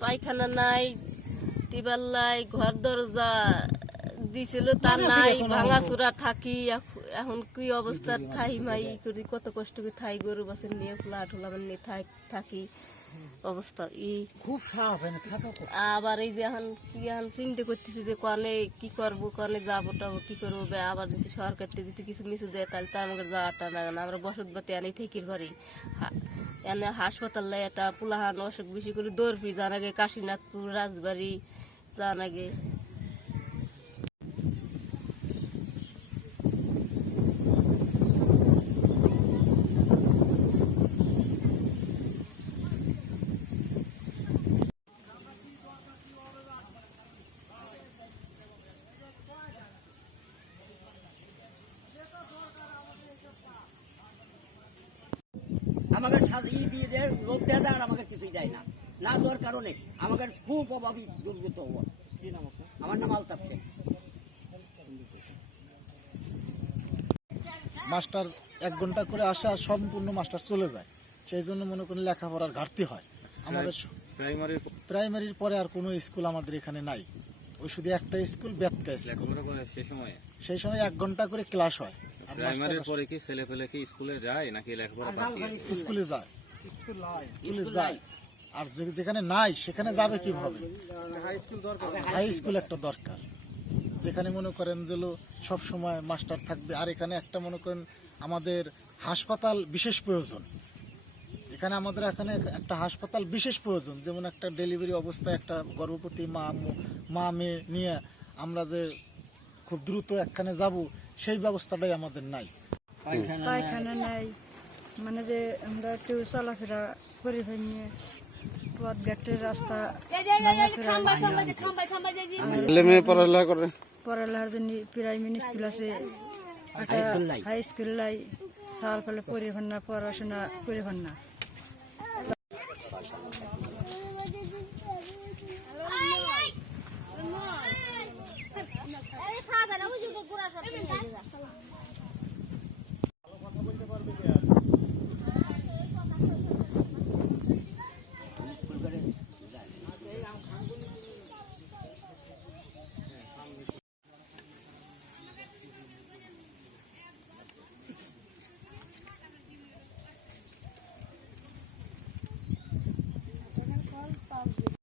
পায়খানা নাই টিবার নাই ঘর দরজা দিছিল তার নাই ভাঙা ভাঙাচুরা থাকি এখ- এখন কি অবস্থা থাই মাই করি কত কষ্ট করে থাই গরু বাসের নিয়ে খোলা ঠোলা নিয়ে থাক- অবস্থা ই। খুব। আবার এই যে এখন কি এখন চিন্তা করতেছি যে কনে কি করব কনে যাব টাবো কি করব আবার যদি সরকার থেকে যদি কিছু মিশু দেয় তাহলে তো আমাকে যাওয়াটা না না আমরা বসত বাতি আনি থেকে পারি এনে হাসপাতাল একটা পুলাহান অসুখ বেশি করে দৌড়বি জান আগে কাশীনাথপুর রাজবাড়ি জানা আগে। আমাকে ই দিয়ে দেয় লোক দেয় দেয় আর আমাকে কিছুই দেয় না। না দেওয়ার কারণে আমাকে খুব অভাবী দুর্গত হব আমার নাম আলতাফ শেখ মাস্টার এক ঘণ্টা করে আসা সম্পূর্ণ মাস্টার চলে যায়। সেই জন্য মনে করেন লেখাপড়ার ঘাটতি হয়। আমাদের প্রাইমারির প্রাইমারির পরে আর কোনো স্কুল আমাদের এখানে নাই। ওই শুধু একটা স্কুল বেতকা স্কুল লেখাপড়া করে সে সময়? সেই সময় এক ঘণ্টা করে ক্লাস হয়। প্রাইমারির পরে কি ছেলে পেলে কি স্কুলে যায় নাকি লেখাপড়া দিয়ে স্কুলে যায়। স্কুলে যায়। আর যে- যেখানে নাই সেখানে যাবে কীভাবে? হাই স্কুল দরকার। হাই স্কুল একটা দরকার। যেখানে মনে করেন যে সব সময় মাস্টার থাকবে। আর এখানে একটা মনে করেন আমাদের হাসপাতাল বিশেষ প্রয়োজন। এখানে আমাদের এখানে একটা হাসপাতাল বিশেষ প্রয়োজন। যেমন একটা ডেলিভারি অবস্থায় একটা গর্ভবতী মা মা মেয়ে নিয়ে আমরা যে খুব দ্রুত একখানে যাব সেই ব্যবস্থাটাই আমাদের নাই। পায়খানা নাই। মানে যে আমরা একটু চলাফেরা করি নিয়ে পথ ঘাটের রাস্তা ছেলে মেয়ে পড়ালেখা করে। পড়ালেখার জন্য প্রাইমারি স্কুল আছে। একটা হাই স্কুল নাই। হাই স্কুল নাই। ফলে পরিবার না পড়াশোনা পরিবার না પાછા